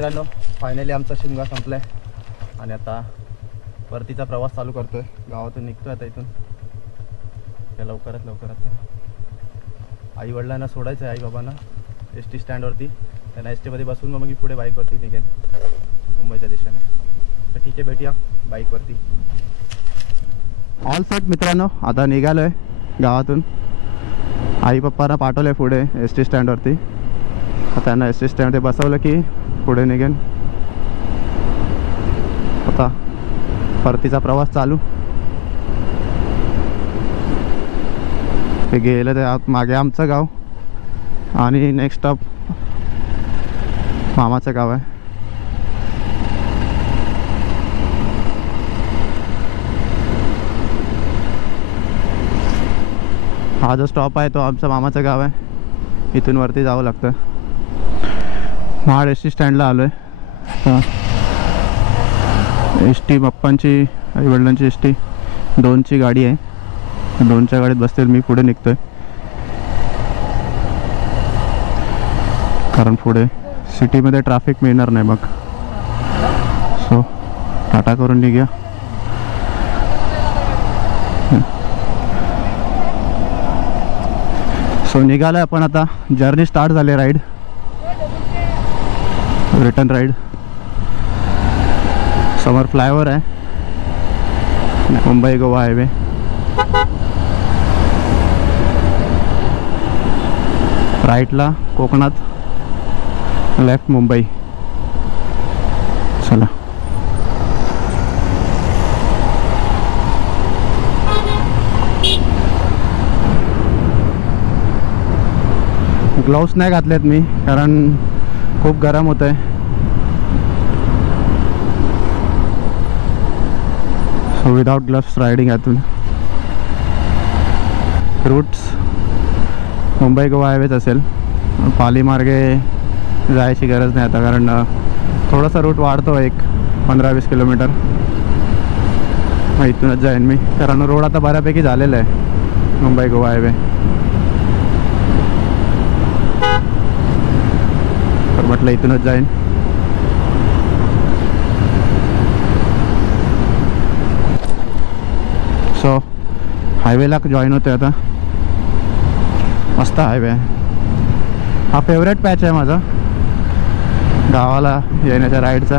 मित्रांनो, फायनली आमचा शिमगा संपलाय आणि आता परतीचा प्रवास चालू करतोय. गावातून निघतोय आता इथून. लवकर आता आई वडिलांना सोडायचं आहे, आई बाबांना एस टी स्टँडवरती. त्यांना एस टीमध्ये बसून मग मी पुढे बाईकवरती निघेन मुंबईच्या दिशेने. तर ठीक आहे, भेटूया बाईकवरती. ऑल सेट मित्रांनो, आता निघालो आहे गावातून. आई पप्पांना पाठवलं आहे पुढे एस टी स्टँडवरती. त्यांना एस टी स्टँडमध्ये बसवलं की पुढे निघेन. आता परतीचा प्रवास चालू. ते गेलं ते मागे आमचं गाव आणि नेक्स्ट स्टॉप मामाचं गाव आहे. हा जो स्टॉप आहे तो आमचं मामाचं गाव आहे. इथून वरती जावं लागतं. महाड एस टी स्टँडला आलो आहे. एस टी पप्पांची आईवडिलांची एस टी 2ची गाडी आहे. 2च्या गाडीत बसतील, मी पुढे निघतोय. कारण पुढे सिटीमध्ये ट्रॅफिक मिळणार नाही मग. सो टाटा करून निघूया. सो निघालं आपण आता. जर्नी स्टार्ट झाली. Ride, return ride. समोर फ्लायओव्हर आहे, मुंबई गोवा हायवे. राईटला कोकणात, लेफ्ट मुंबई. चला. ग्लोव्स नाही घातलेत मी कारण खूप गरम होत आहे. सो विदाउट ग्लोव्स रायडिंग यातून. रूट्स मुंबई गोवा हायवेच असेल. पाली मार्गे जायची गरज नाही आता कारण थोडासा रूट वाढतो, एक 15-20 किलोमीटर. इथूनच जाईन मी कारण रोड आता बऱ्यापैकी झालेला आहे मुंबई गोवा हायवे. तर म्हटलं इथूनच जाईन. सो हायवेला जॉईन होते आता. मस्त हायवे आहे. हा फेवरेट पॅच आहे माझा गावाला येण्याच्या राईडचा.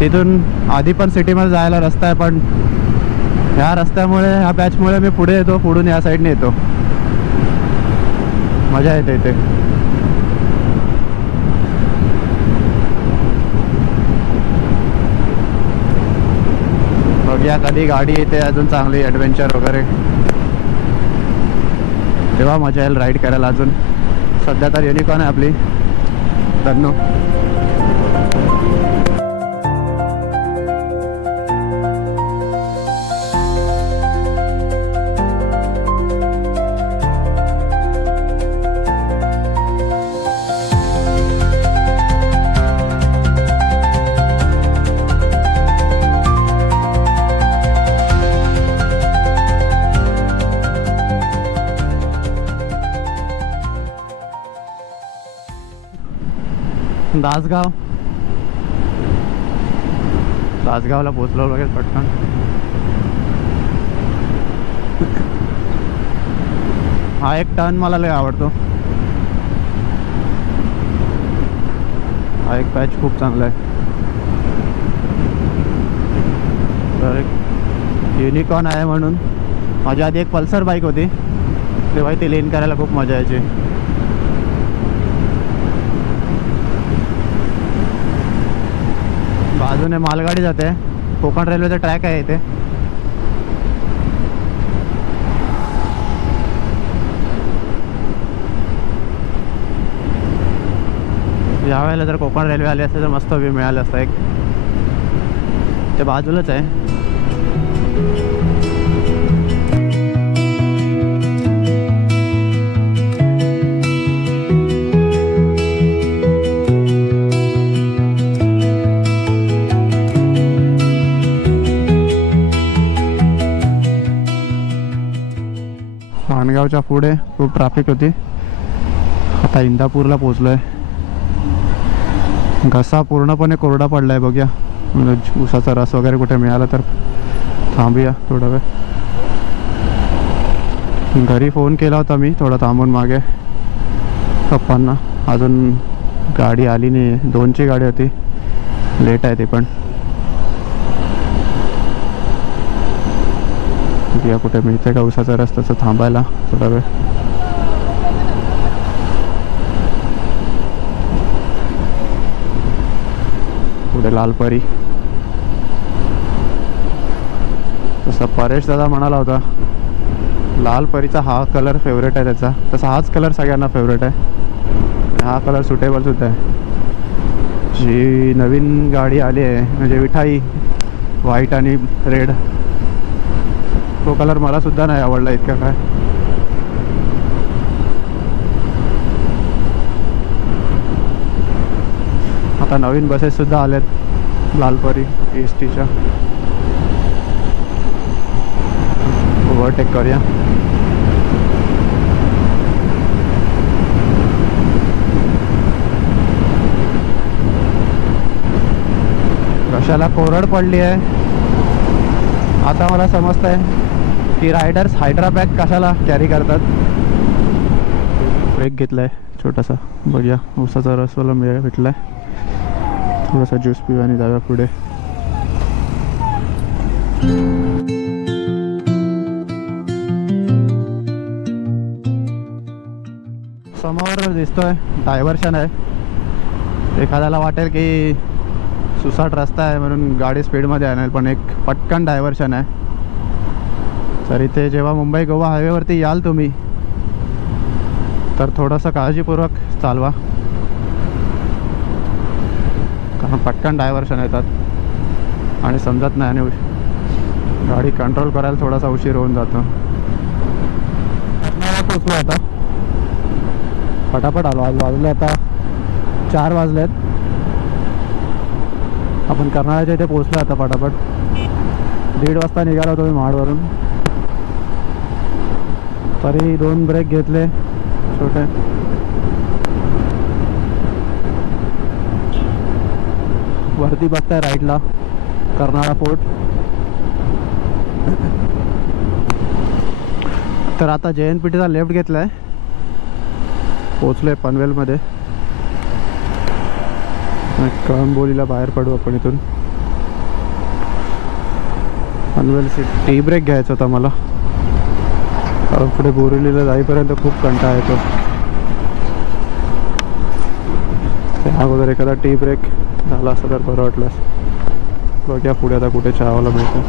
तिथून आधी पण सिटीमध्ये जायला रस्ता आहे, पण ह्या रस्त्यामुळे, ह्या पॅचमुळे मी पुढे येतो. पुढून या साईडने येतो. मजा येते इथे. बघूया कधी गाडी येते अजून चांगली ॲडव्हेंचर वगैरे, तेव्हा मजा येईल राईड करायला. अजून सध्या तर युनिकॉर्न आहे आपली धन्नो. दासगावला पोचलो लगेच पटकन. हा एक टर्न मला लय आवडतो. हा एक पॅच खूप चांगला आहे. तर एक युनिकॉर्न आहे म्हणून. माझ्या आधी एक पल्सर बाईक होती, तेव्हा ती लेन करायला खूप मजा यायची. बाजूने मालगाडी जाते. कोकण रेल्वेचा ट्रॅक आहे इथे. यावेळेला जर कोकण रेल्वे आली असते तर मस्त व्ह्यू मिळालं असतं. एक ते बाजूलाच आहे. माणगावच्या पुढे खूप ट्रॅफिक होती. आता इंदापूरला पोचलो आहे. घसा पूर्णपणे कोरडा पडलाय बघूया, म्हणजे उसाचा रस वगैरे कुठे मिळाला तर थांबूया थोडा वेळ. घरी फोन केला होता मी थोडा थांबून मागे पप्पांना, अजून गाडी आली नाही. 2ची गाडी होती, लेट आहे ते पण. बघूया कुठे मिळते का उसाचा रस तसं थांबायला थोडा वेळ. पुढे लालपरी. तसा परेश दादा म्हणाला होता लालपरीचा हा कलर फेवरेट आहे त्याचा, तसा हाच कलर सगळ्यांना फेवरेट आहे. हा कलर सुटेबल सुद्धा आहे. जी नवीन गाडी आली आहे म्हणजे विठाई, व्हाईट आणि रेड, तो कलर मला सुद्धा नाही आवडला इतका काय. आता नवीन बसेस सुद्धा आल्यात लालपरी एसटीच्या. ओव्हरटेक करूया. कशाला कोरड पडली आहे आता मला समजतंय की रायडर्स हायड्रा बॅग कशाला कॅरी करतात. ब्रेक घेतलाय छोटासा, बघूया उसाचा रसवाला मिळाला भेटलाय. थोडासा ज्यूस पिऊ आणि जाऊया पुढे. समोर दिसतोय डायव्हर्शन आहे. एखाद्याला वाटेल की सुसाट रस्ता आहे म्हणून गाडी स्पीडमध्ये आणेल, पण एक पटकन डायव्हर्शन आहे. तर इथे जेव्हा मुंबई गोवा हायवेवरती याल तुम्ही तर थोडंसं काळजीपूर्वक चालवा, कारण पटकन डायव्हर्शन येतात आणि समजत नाही आणि गाडी कंट्रोल करायला थोडासा उशीर होऊन जातो. पोचलो आता, फटाफट आलो. आज वाजले आता 4 वाजलेत. आपण कर्नाळ्याच्या इथे पोचलो आता फटाफट. 1:30 वाजता निघालो होतो मी महाडवरून. तरी 2 ब्रेक घेतले छोटे. वरती बघताय राईटला कर्नाळा फोर्ट. तर आता JNPTचा लेफ्ट घेतलाय, पोचलोय पनवेलमध्ये. कळंबोलीला बाहेर पडू आपण इथून. पनवेल सिटी टी ब्रेक घ्यायचा होता मला, कारण पुढे बोरिवलीला जाईपर्यंत खूप कंटाळा येतो. त्या अगोदर एखादा टी ब्रेक झाला असं तर बरं वाटलं. बघूया पुढे आता कुठे चहावाला मिळतं.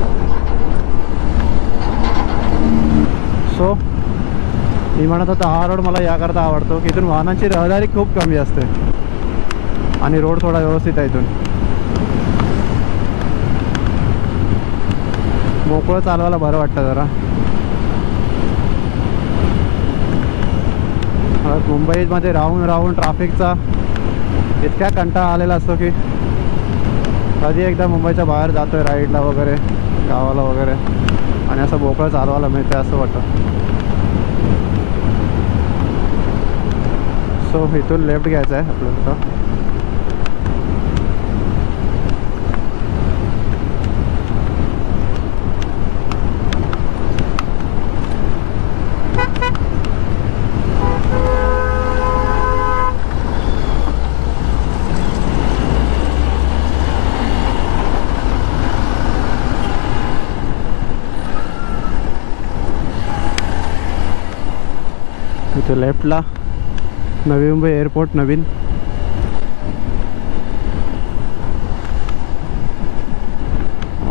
सो मी म्हणत होता हा रोड मला याकरता आवडतो की इथून वाहनांची रहदारी खूप कमी असते आणि रोड थोडा व्यवस्थित आहे. इथून मोकळं चालवायला बरं वाटतं जरा. मुंबईमध्ये राहून राहून ट्रॅफिकचा इतक्या कंटाळा आलेला असतो की कधी एकदा मुंबईच्या बाहेर जातोय राईडला वगैरे, गावाला वगैरे, आणि असं मोकळं चालवायला मिळते असं वाटतं. सो इथून लेफ्ट घ्यायचं आहे आपल्याला. इथे लेफ्टला नवी मुंबई एअरपोर्ट नवीन.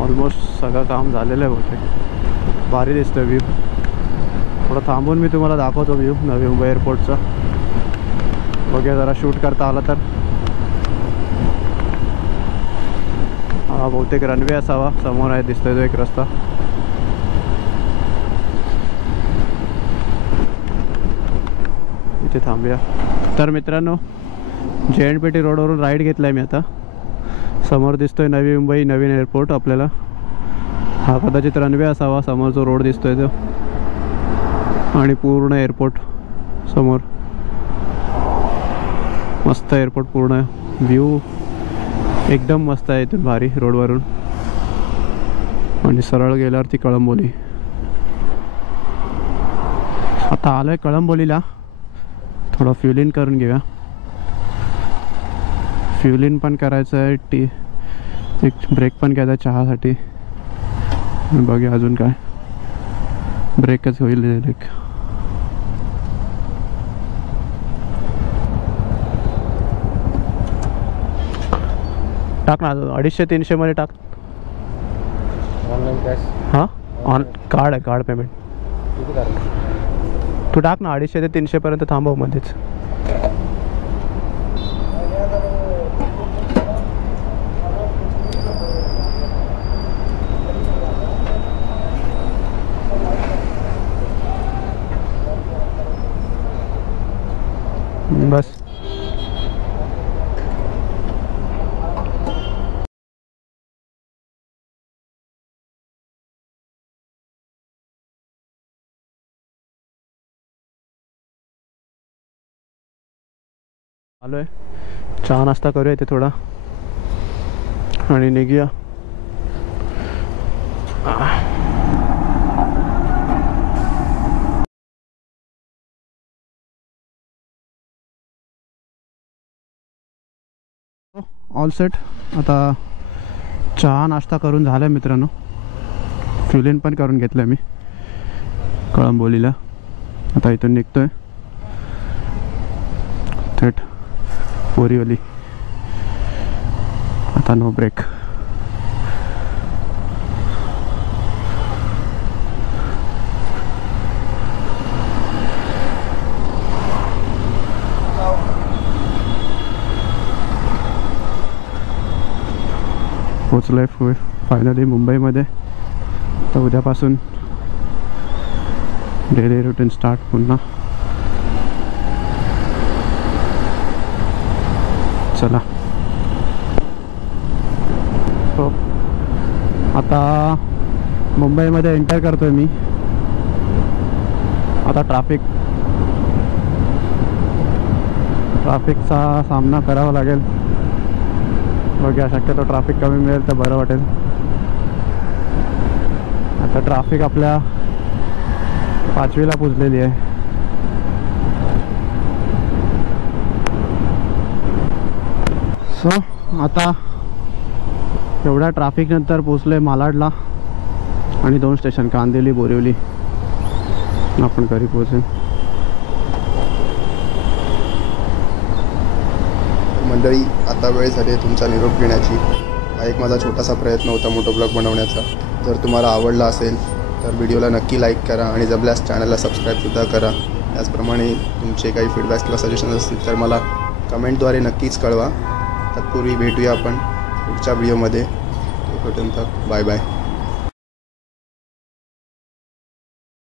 ऑलमोस्ट सगळं काम झालेलं आहे बहुतेक. भारी दिसतोय व्ह्यू. थोडं थांबून मी तुम्हाला दाखवतो व्ह्यू नवी मुंबई एअरपोर्टचा. बघूया जरा शूट करता आला तर. हा बहुतेक रनवे असावा. समोर आहे दिसतोय तो एक रस्ता. इथे थांबूया. तर मित्रांनो JNPT रोडवरून राईड घेतला आहे मी आता. समोर दिसतोय नवी मुंबई नवीन एअरपोर्ट आपल्याला. हा कदाचित रनवे असावा. समोर जो रोड दिसतोय तो आणि पूर्ण एअरपोर्ट समोर. मस्त एअरपोर्ट पूर्ण व्ह्यू एकदम मस्त आहे इथून भारी रोडवरून. आणि सरळ गेल्यावरती कळंबोली. आता आलोय कळंबोलीला. थोडं फ्युल इन करून घेऊया. फ्युल इन पण करायचं आहे. एक ब्रेक पण घ्यायचा आहे चहासाठी. बघूया अजून काय. ब्रेकच होईल एक. टाक ना 250-300 मध्ये टाक. Online cash. हां ऑन कार्ड आहे. कार्ड पेमेंट तू टाक ना. 250 ते 300 पर्यंत थांबव मध्येच. बस. आलोय. चहा नाश्ता करूया इथे थोडा आणि निघूया. All set. आता चहा नाश्ता करून झालं मित्रांनो. फ्युल इन पण करून घेतलं मी कळंबोलीला. आता इथून निघतोय थेट बोरीवली. आता नो ब्रेक. पोचलो आहे फायनली मुंबईमध्ये. तर उद्यापासून डेली रुटीन स्टार्ट पुन्हा. चला. हो आता मुंबईमध्ये एंटर करतोय मी. आता ट्रॅफिकचा सामना करावा लागेल. बघूया शक्यतो ट्रॅफिक कमी मिळेल तर बरं वाटेल. आता ट्रॅफिक आपल्या 5वीला पुजलेली आहे. सो आता एवढ्या ट्रॅफिक नंतर पोचलोय मालाडला. आणि 2 स्टेशन कांदिवली बोरिवली. आपण घरी पोहोचेल. मंडळी आता वेळ झाली आहे तुमचा निरोप घेण्याची. हा एक माझा छोटासा प्रयत्न होता मोटो ब्लॉग बनवण्याचा. जर तुम्हाला आवडला असेल तर व्हिडिओला नक्की लाईक करा आणि जमल्यास चॅनलला सबस्क्राईबसुद्धा करा. त्याचप्रमाणे तुमचे काही फीडबॅक्स किंवा सजेशन्स असतील तर मला कमेंटद्वारे नक्कीच कळवा. तत्पूर्वी भेटूया आपण पुढच्या व्हिडिओमध्ये. तोपर्यंत बाय बाय.